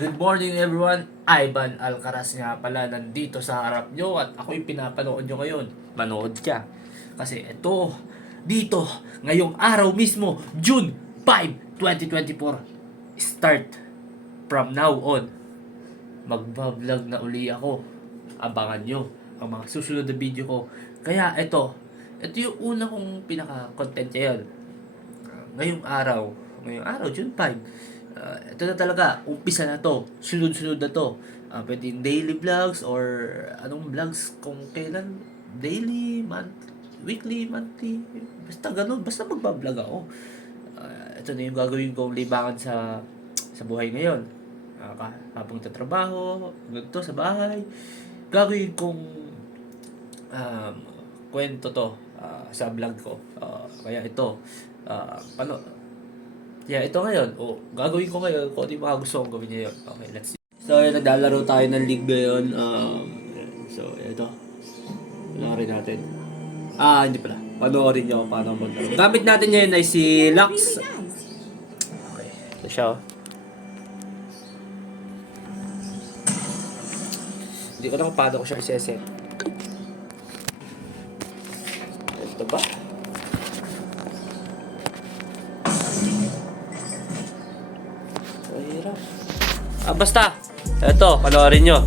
Good morning everyone, Ivan Alcaraz nga pala nandito sa harap nyo at ako'y pinapanood nyo ngayon. Manood ka. Kasi ito, dito, ngayong araw mismo, June 5, 2024, start from now on, magbablog na uli ako. Abangan nyo ang mga susunod na video ko. Kaya ito yung una kong pinaka-content ngayon. Ngayong araw, June 5. Ito na talaga, umpisa na to. Sunod-sunod na to. Pwedeng daily vlogs or anong vlogs kung kailan. Daily, weekly, monthly. Basta ganun. Basta magbablog ako. Ito na yung gagawin kong libangan sa buhay ngayon. Habang tatrabaho, ganito sa bahay. Gagawin kong kwento to sa vlog ko. Kaya ito, ito ngayon. Gagawin ko ngayon kung ano yung mga gusto kong gawin ngayon. Okay, let's see. So, naglalaro tayo ng league ngayon. So, ito. Panoorin natin. Hindi pala. Panoorin nyo paano maglaro. Gamit natin ngayon ay si Lux. Okay, ito siya. Hindi ko na kung paano ko siya iseset. Ito ba? Basta, eto, panoorin nyo.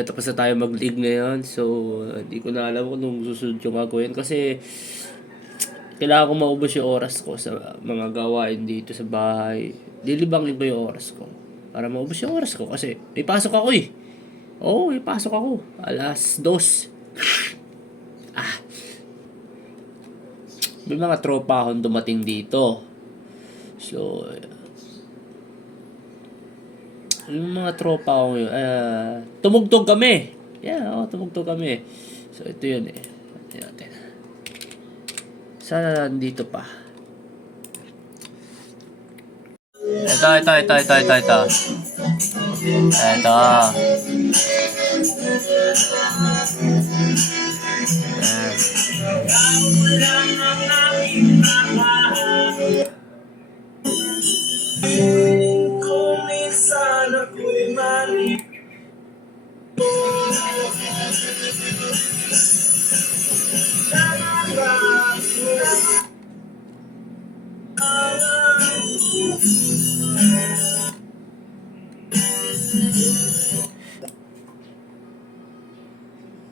Tapos na tayo mag-league ngayon. So, hindi ko na alam kung anong susunod yung gagawin. Kasi, kailangan ko maubos yung oras ko sa mga gawain dito sa bahay. Lilibangin ko yung oras ko. Para maubos yung oras ko. Kasi, may pasok ako eh. May pasok ako. Alas 2. May mga tropa akong dumating dito. So, yung mga tropa ko tumugtog kami. Tumugtog kami. So, ito yun eh. Natin. Sana nandito pa. Ito.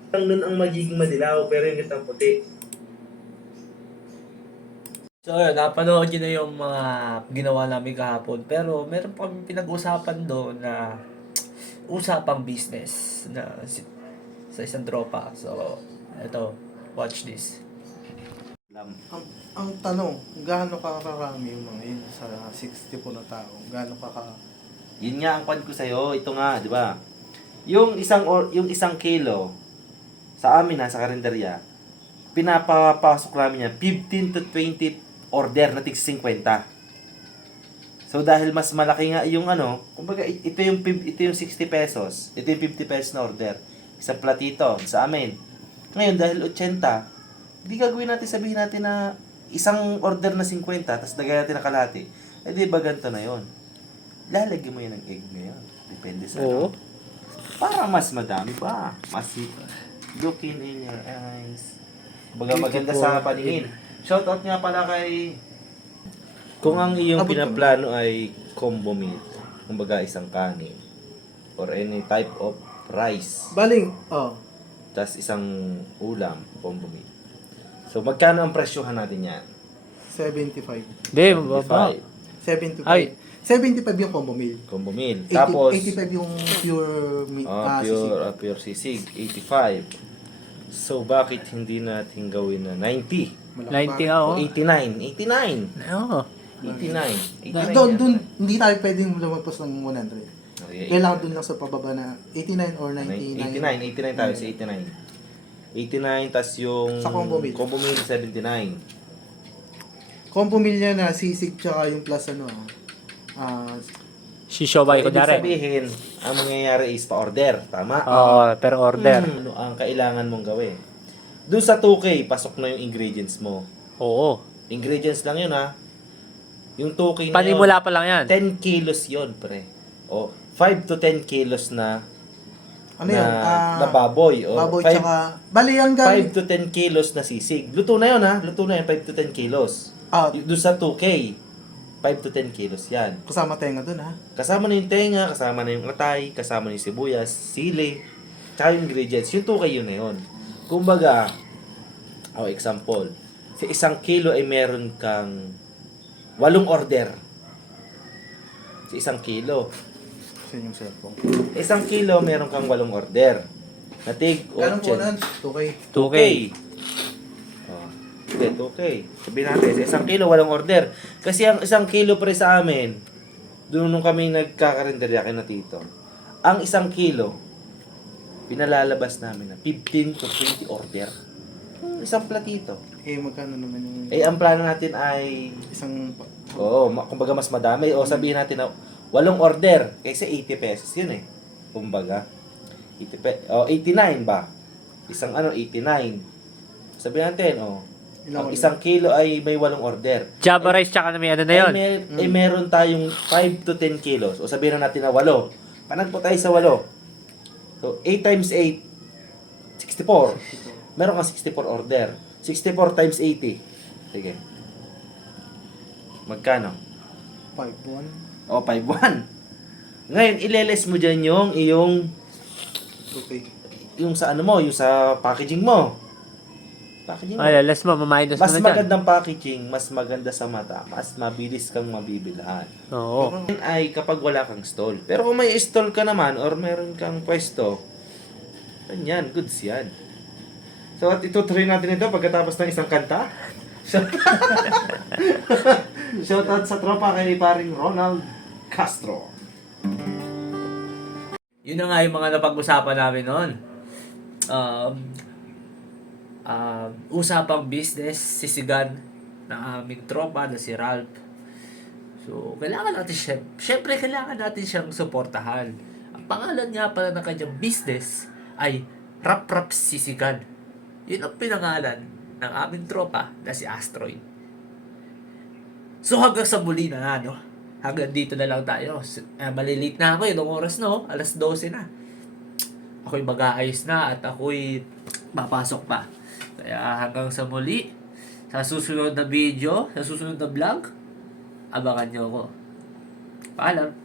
Ang nun ang magiging madilaw, pero yung kitang puti. So, napanood nyo na yung mga ginawa namin kahapon. Pero, meron pa kami pinag-usapan doon na usapang business na sa isang tropa. So, ito, watch this. Ang tanong, gaano karami yung mga yun sa 60 po na tao? Gaano Yun nga ang point ko sa'yo, ito nga, di ba? Yung isang kilo, sa amin sa karinderya, pinapapasok namin yan, 15 to 20 order na tig 50. So dahil mas malaki nga yung kumbaga ito yung 60 pesos, ito yung 50 pesos na order. Isang platito sa amin. Ngayon dahil 80, hindi gagawin natin, sabihin natin na isang order na 50, tapos dagay natin na kalahati. Di ba ganito na yon? Lalagyan mo yan ng egg ngayon. Depende sa para mas madami pa. Mas looking in your eyes. Baga maganda sa paningin. Shoutout nga pala kay Kung ang iyong Abot kami. pinaplano ay combo meal, kumbaga isang kanin, or any type of rice, Baling, tas isang ulam, combo meal. So, magkano ang presyohan natin yan? 75. Hindi, mababa. 75. 75. Ay. 75 yung combo meal. Combo meal. 80, Tapos, 85 yung pure meat. pure sisig, 85. So, bakit hindi natin gawin na 90? 90 nga, O oh. 89? 89! Oo. 89. 89 Doon, yan. hindi tayo pwedeng lumagpas ng 100. Okay. Kailangan doon lang sa pababa na 89 or 99. 89 tayo sa 89. 89 tas yung Sa combo meal. 79. Combo meal niya na sisig tsaka yung plus Si Shobay, Ibig kunyari. sabihin, ang mangyayari is pa-order. Tama? Oo, per order. Ano ang kailangan mong gawin? Doon sa 2K, pasok na yung ingredients mo. Oo. Ingredients lang yun ha. Yung 2K na Panimula pa lang yan. 10 kilos yun, pre. O, 5 to 10 kilos na ano yun? na baboy. O, Baboy 5 tsaka... Bali hanggang... to 10 kilos na sisig. Luto na yun ha. Luto na yun, 5 to 10 kilos. Doon sa 2K, 5 to 10 kilos yan. Kasama tenga doon ha. Kasama na yung tenga, kasama na yung atay, kasama na yung sibuyas, sili, tsaka yung ingredients. Yung 2K yun na yun. Kumbaga, example, sa 1 kilo ay meron kang 8 order. Sa 1 kilo. Sa yung cellphone. Sa 1 kilo, meron kang 8 order. Natig, Ganun po nan? 2K. 2K. Oh, hindi, 2K. Sabihin natin, sa 1 kilo, 8 order. Kasi ang 1 kilo pre sa amin, doon nung kami nagkakarinderya kay na tito, ang 1 kilo, pinalalabas namin na 15 to 20 order. Isang platito. Magkano naman yung... Ang plano natin ay, Isang... kumbaga mas madami. O sabihin natin na 8 order. Kasi 80 pesos yun eh. Kumbaga. 89 ba? Isang 89. Sabihin natin, ang 1 kilo ay may 8 order. Java rice tsaka na may ano na yun. Meron tayong 5 to 10 kilos. O sabihin na natin na 8. Panagpo tayo sa 8. So, 8 times 8, 64. Meron kang 64 order. 64 times 80. Sige. Magkano? 5-1. O, 5-1. Ngayon, ileles mo dyan yung iyong 2K. yung sa ano mo, yung sa packaging mo. Packaging mo. Ay, less mo, maminus mo Mas na dyan. magandang packaging, mas maganda sa mata, mas mabilis kang mabibilhan. Oo. Yan ay kapag wala kang stall. Pero kung may stall ka naman or meron kang pwesto, yan, goods yan. So, at itutuloy natin ito pagkatapos ng isang kanta. Shoutout sa tropa kay paring Ronald Castro. Yun na nga yung mga napag-usapan namin noon. Usapang business, sisigan ng aming tropa na si Ralph. So, kailangan natin siya, syempre kailangan natin siyang suportahan. Ang pangalan nga pala ng kanyang business ay Rap Sisigan. Yun ang pinangalan ng aming tropa na si Asteroid. So hanggang sa muli na ano, hanggang dito na lang tayo. Malilate na ako, ilang oras no, alas 12 na. Ako'y mag-aayos na at ako'y papasok pa. Kaya hanggang sa muli, sa susunod na video, sa susunod na vlog, abangan nyo ako. Paalam!